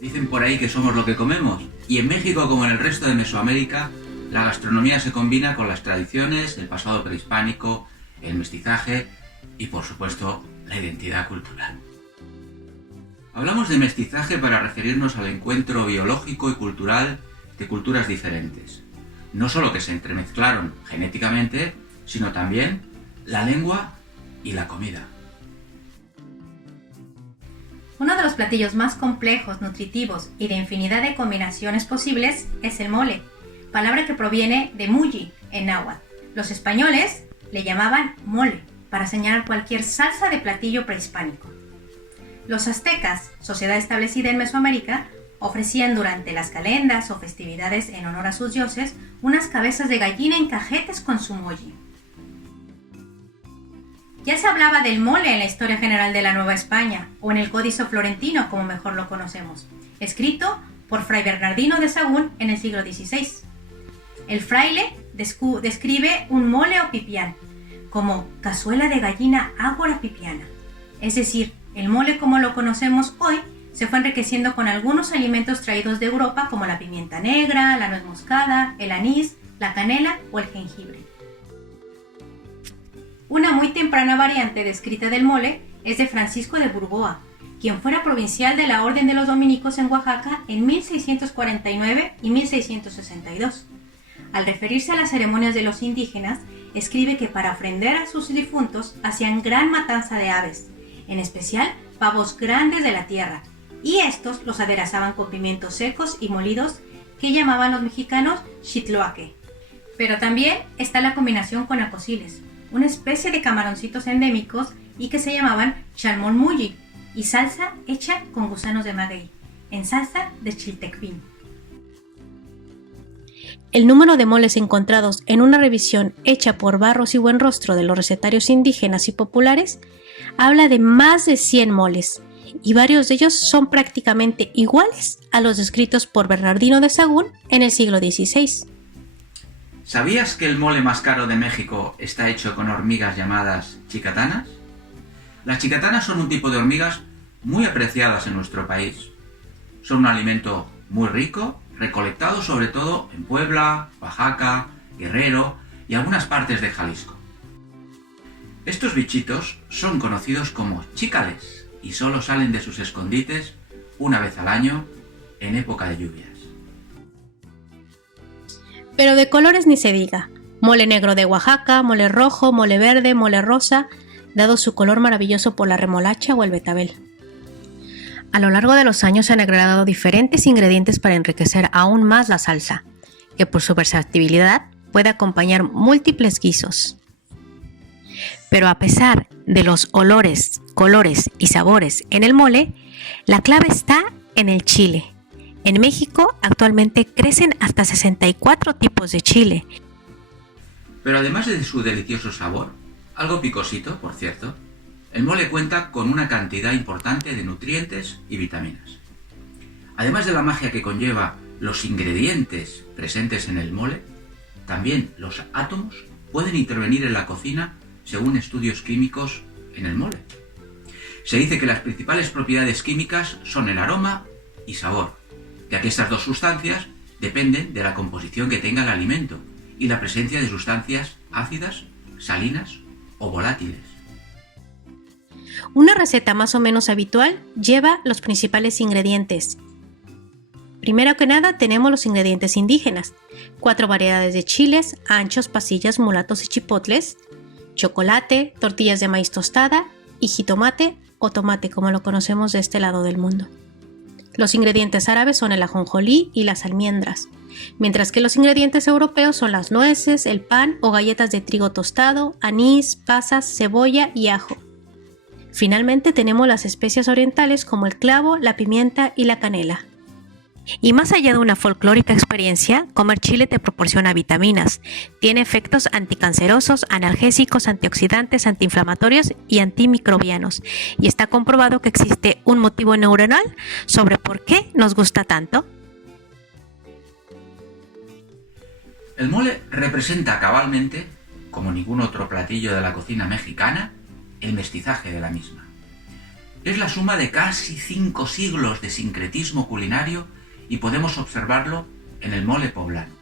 Dicen por ahí que somos lo que comemos, y en México, como en el resto de Mesoamérica, la gastronomía se combina con las tradiciones, el pasado prehispánico, el mestizaje y, por supuesto, la identidad cultural. Hablamos de mestizaje para referirnos al encuentro biológico y cultural de culturas diferentes. No solo que se entremezclaron genéticamente, sino también la lengua y la comida. Uno de los platillos más complejos, nutritivos y de infinidad de combinaciones posibles es el mole, palabra que proviene de mulli en náhuatl. Los españoles le llamaban mole para señalar cualquier salsa de platillo prehispánico. Los aztecas, sociedad establecida en Mesoamérica, ofrecían durante las calendas o festividades en honor a sus dioses unas cabezas de gallina en cajetes con su molli. Ya se hablaba del mole en la Historia General de la Nueva España, o en el Códice Florentino, como mejor lo conocemos, escrito por Fray Bernardino de Sahagún en el siglo XVI. El fraile describe un mole o pipián como cazuela de gallina ágora pipiana, es decir, el mole como lo conocemos hoy se fue enriqueciendo con algunos alimentos traídos de Europa como la pimienta negra, la nuez moscada, el anís, la canela o el jengibre. Una muy temprana variante descrita del mole es de Francisco de Burgoa, quien fuera provincial de la Orden de los Dominicos en Oaxaca en 1649 y 1662. Al referirse a las ceremonias de los indígenas, escribe que para ofrendar a sus difuntos hacían gran matanza de aves, en especial pavos grandes de la tierra, y estos los aderezaban con pimientos secos y molidos que llamaban los mexicanos xitloaque. Pero también está la combinación con acosiles, una especie de camaroncitos endémicos y que se llamaban chalmolmulli, y salsa hecha con gusanos de maguey, en salsa de chiltepín. El número de moles encontrados en una revisión hecha por Barros y Buenrostro de los recetarios indígenas y populares habla de más de 100 moles, y varios de ellos son prácticamente iguales a los descritos por Bernardino de Sahagún en el siglo XVI. ¿Sabías que el mole más caro de México está hecho con hormigas llamadas chicatanas? Las chicatanas son un tipo de hormigas muy apreciadas en nuestro país. Son un alimento muy rico, recolectado sobre todo en Puebla, Oaxaca, Guerrero y algunas partes de Jalisco. Estos bichitos son conocidos como chícales y solo salen de sus escondites una vez al año en época de lluvias. Pero de colores ni se diga. Mole negro de Oaxaca, mole rojo, mole verde, mole rosa, dado su color maravilloso por la remolacha o el betabel. A lo largo de los años se han agregado diferentes ingredientes para enriquecer aún más la salsa, que por su versatilidad puede acompañar múltiples guisos. Pero a pesar de los olores, colores y sabores en el mole, la clave está en el chile. En México actualmente crecen hasta 64 tipos de chile. Pero además de su delicioso sabor, algo picosito, por cierto, el mole cuenta con una cantidad importante de nutrientes y vitaminas. Además de la magia que conlleva los ingredientes presentes en el mole, también los átomos pueden intervenir en la cocina según estudios químicos en el mole. Se dice que las principales propiedades químicas son el aroma y sabor, ya que estas dos sustancias dependen de la composición que tenga el alimento y la presencia de sustancias ácidas, salinas o volátiles. Una receta más o menos habitual lleva los principales ingredientes. Primero que nada tenemos los ingredientes indígenas, 4 variedades de chiles, anchos, pasillas, mulatos y chipotles, chocolate, tortillas de maíz tostada y jitomate o tomate como lo conocemos de este lado del mundo. Los ingredientes árabes son el ajonjolí y las almendras, mientras que los ingredientes europeos son las nueces, el pan o galletas de trigo tostado, anís, pasas, cebolla y ajo. Finalmente tenemos las especias orientales como el clavo, la pimienta y la canela. Y más allá de una folclórica experiencia, comer chile te proporciona vitaminas. Tiene efectos anticancerosos, analgésicos, antioxidantes, antiinflamatorios y antimicrobianos. Y está comprobado que existe un motivo neuronal sobre por qué nos gusta tanto. El mole representa cabalmente, como ningún otro platillo de la cocina mexicana, el mestizaje de la misma. Es la suma de casi 5 siglos de sincretismo culinario y podemos observarlo en el mole poblano.